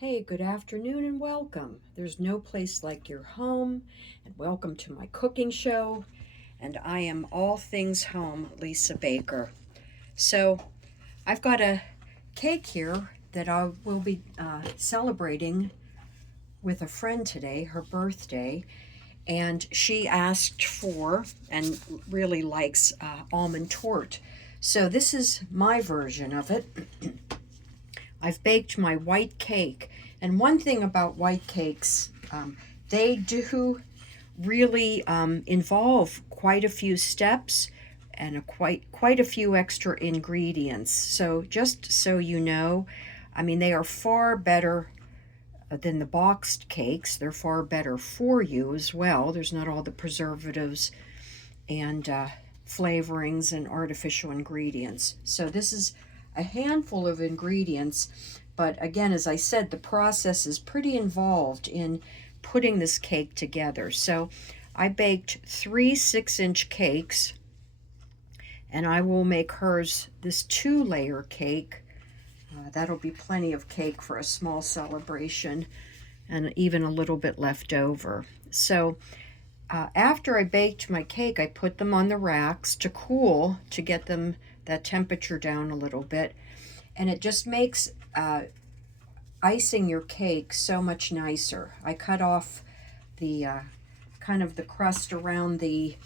Hey, good afternoon and welcome. There's no place like your home, and welcome to my cooking show. And I am all things home, Lisa Baker. So, I've got a cake here that I will be celebrating with a friend today, her birthday. And she asked for and really likes almond torte. So, this is my version of it. I've baked my white cake. And one thing about white cakes, they do really involve quite a few steps and quite a few extra ingredients. So just so you know, I mean they are far better than the boxed cakes. They're far better for you as well. There's not all the preservatives and flavorings and artificial ingredients. So this is a handful of ingredients, but again, as I said, the process is pretty involved in putting this cake together. So I baked 3 6-inch cakes, and I will make hers this 2-layer cake. That'll be plenty of cake for a small celebration and even a little bit left over. So after I baked my cake, I put them on the racks to cool, to get them that temperature down a little bit. And it just makes icing your cake so much nicer. I cut off the kind of the crust around the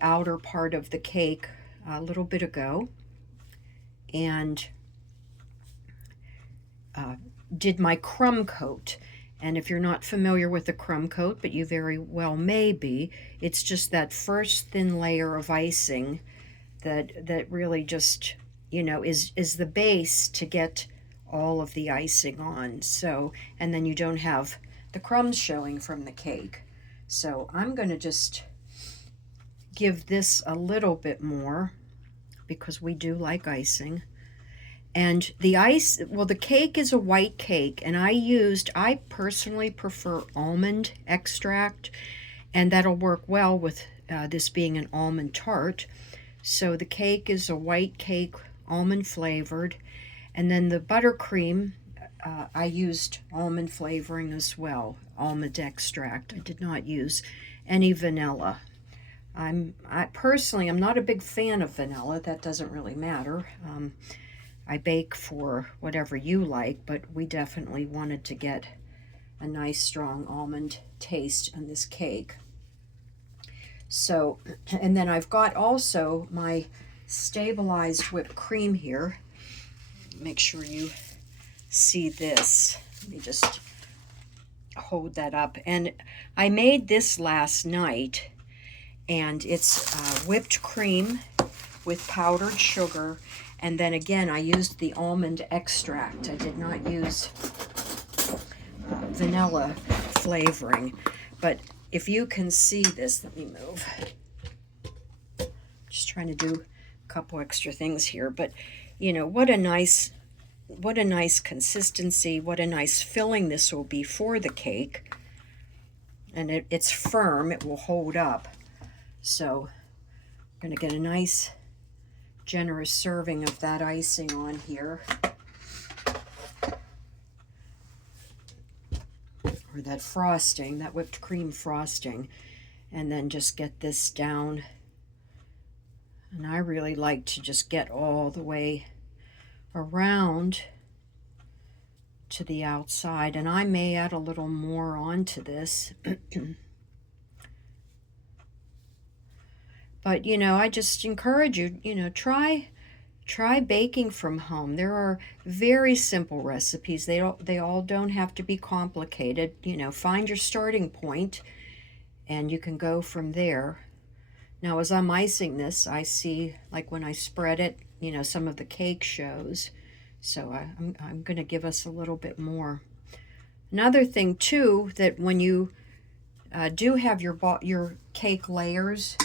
outer part of the cake a little bit ago, and did my crumb coat. And if you're not familiar with the crumb coat, but you very well may be, it's just that first thin layer of icing that really just, is the base to get all of the icing on. So, and then you don't have the crumbs showing from the cake. So I'm going to just give this a little bit more because we do like icing. And the cake is a white cake, and I personally prefer almond extract, and that'll work well with this being an almond tart. So the cake is a white cake, almond flavored, and then the buttercream, I used almond flavoring as well, almond extract. I did not use any vanilla. I personally, I'm not a big fan of vanilla. That doesn't really matter. I bake for whatever you like, but we definitely wanted to get a nice strong almond taste on this cake. So, and then I've got also my stabilized whipped cream here. Make sure you see this. Let me just hold that up. And I made this last night, and it's whipped cream with powdered sugar. And then again, I used the almond extract. I did not use vanilla flavoring. But if you can see this, let me move. Just trying to do a couple extra things here. But, what a nice consistency, what a nice filling this will be for the cake. And it's firm, it will hold up. So I'm going to get a nice generous serving of that icing on here, or that frosting, that whipped cream frosting, and then just get this down. And I really like to just get all the way around to the outside, and I may add a little more onto this. But, I just encourage you, try baking from home. There are very simple recipes. They all don't have to be complicated. Find your starting point, and you can go from there. Now, as I'm icing this, I see, like when I spread it, some of the cake shows. So I'm going to give us a little bit more. Another thing, too, that when you do have your cake layers,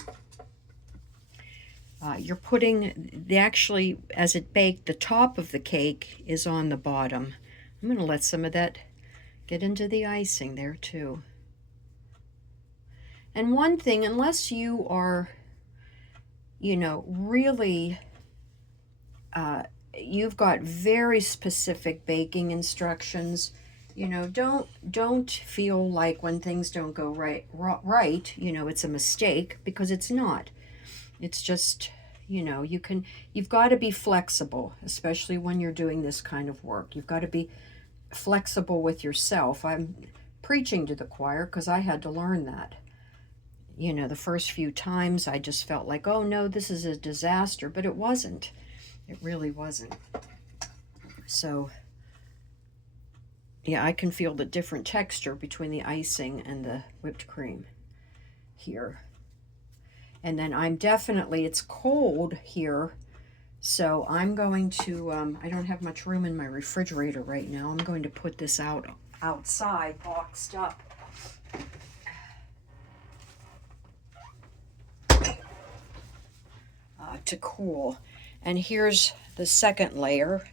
you're putting actually, as it baked, the top of the cake is on the bottom. I'm going to let some of that get into the icing there too. And one thing, unless you are, really, you've got very specific baking instructions, You know, don't feel like when things don't go right, you know, it's a mistake, because it's not. It's just, you know, you've got to be flexible, especially when you're doing this kind of work. You've got to be flexible with yourself. I'm preaching to the choir because I had to learn that. You know, the first few times I just felt like, oh no, this is a disaster, but it wasn't. It really wasn't. So, yeah, I can feel the different texture between the icing and the whipped cream here. And then it's cold here, so I'm going to, I don't have much room in my refrigerator right now. I'm going to put this outside, boxed up. To cool. And here's the second layer.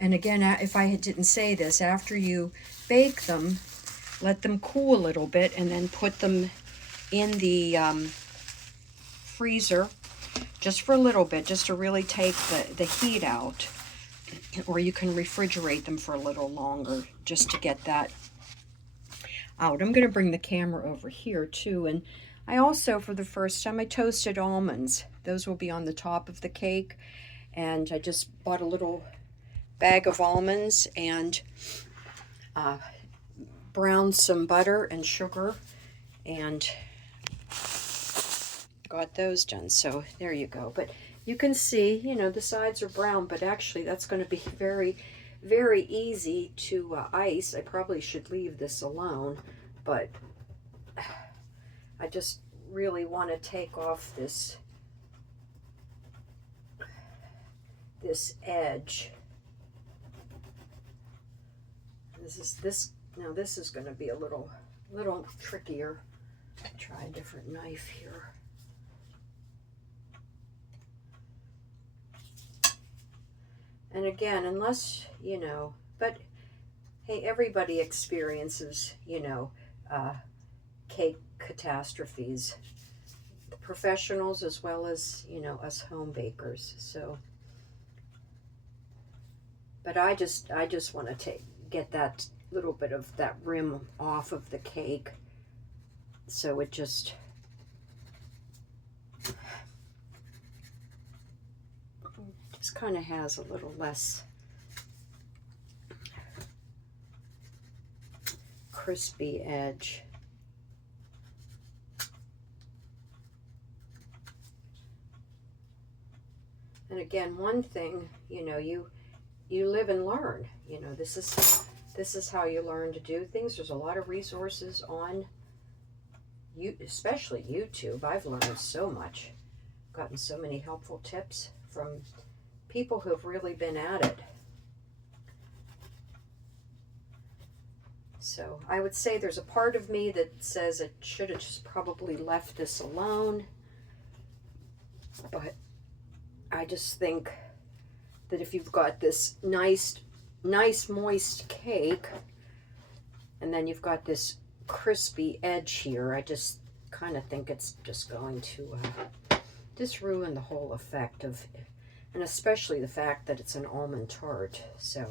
And again, if I didn't say this, after you bake them, let them cool a little bit and then put them in the freezer just for a little bit, just to really take the heat out. Or you can refrigerate them for a little longer just to get that out. I'm going to bring the camera over here too. And I also, for the first time, I toasted almonds. Those will be on the top of the cake. And I just bought a little bag of almonds and browned some butter and sugar and got those done. So there you go. But you can see, you know, the sides are brown, but actually that's going to be very, very easy to ice. I probably should leave this alone, but I just really want to take off this edge. Now this is going to be a little trickier. Try a different knife here. And again, unless, you know, but hey, everybody experiences, you know, cake catastrophes, the professionals as well as, you know, us home bakers. So, but I just want to get that little bit of that rim off of the cake, so it just kind of has a little less crispy edge. And again, one thing, you know, you live and learn. You know, this is how you learn to do things. There's a lot of resources on especially YouTube. I've learned so much, gotten so many helpful tips from people who have really been at it. So I would say there's a part of me that says it should have just probably left this alone, but I just think that if you've got this nice moist cake and then you've got this crispy edge here, I just kind of think it's just going to just ruin the whole effect of, and especially the fact that it's an almond tart. So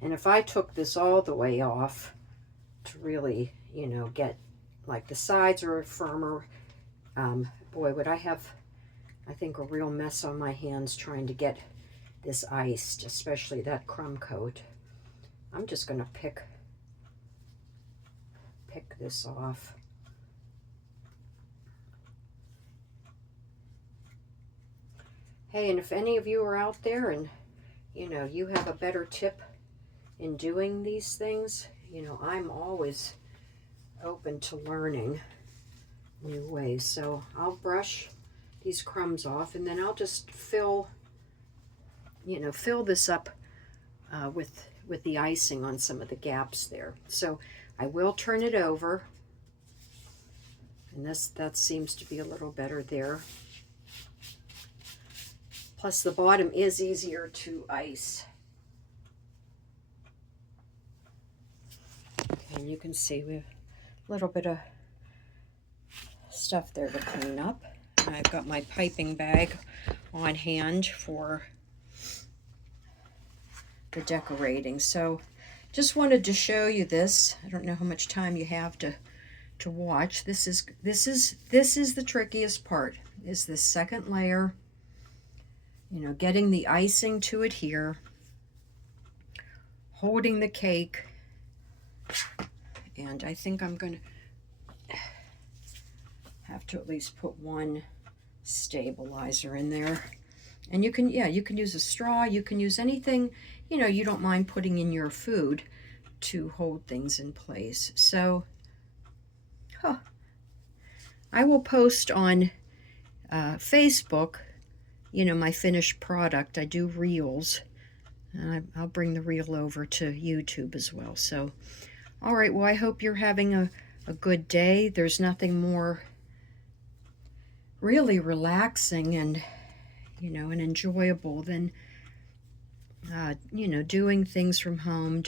and if I took this all the way off to really, you know, get, like, the sides are firmer, boy, would I have, I think, a real mess on my hands trying to get this iced, especially that crumb coat. I'm just going to pick this off. Hey, and if any of you are out there and, you know, you have a better tip in doing these things, you know, I'm always open to learning new ways. So I'll brush these crumbs off, and then I'll just fill this up with the icing on some of the gaps there. So I will turn it over, and that seems to be a little better there. Plus the bottom is easier to ice. Okay, and you can see we have a little bit of stuff there to clean up. And I've got my piping bag on hand for the decorating. So just wanted to show you this. I don't know how much time you have to watch. This is the trickiest part, is this second layer. You know, getting the icing to adhere, holding the cake, and I think I'm going to have to at least put one stabilizer in there. And you can use a straw, you can use anything, you know, you don't mind putting in your food to hold things in place. So I will post on Facebook, you know, my finished product. I do reels, and I'll bring the reel over to YouTube as well. So, all right, well, I hope you're having a good day. There's nothing more really relaxing and, you know, and enjoyable than, you know, doing things from home,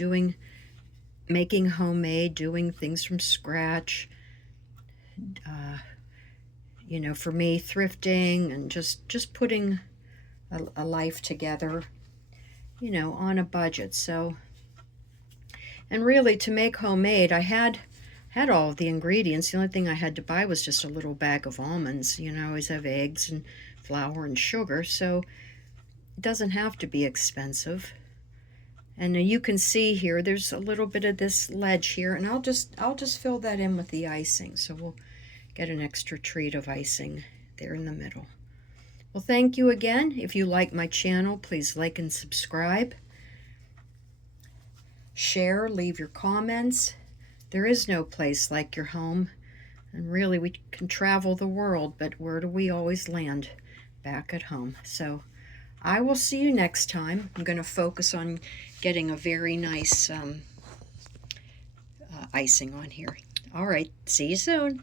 making homemade, doing things from scratch. You know, for me, thrifting and just putting a life together, you know, on a budget. So, and really, to make homemade, I had all of the ingredients. The only thing I had to buy was just a little bag of almonds. You know, I always have eggs and flour and sugar, so it doesn't have to be expensive. And you can see here, there's a little bit of this ledge here, and I'll just fill that in with the icing. So we'll get an extra treat of icing there in the middle. Well, thank you again. If you like my channel, please like and subscribe. Share, leave your comments. There is no place like your home. And really, we can travel the world, but where do we always land? Back at home. So I will see you next time. I'm going to focus on getting a very nice icing on here. All right, see you soon.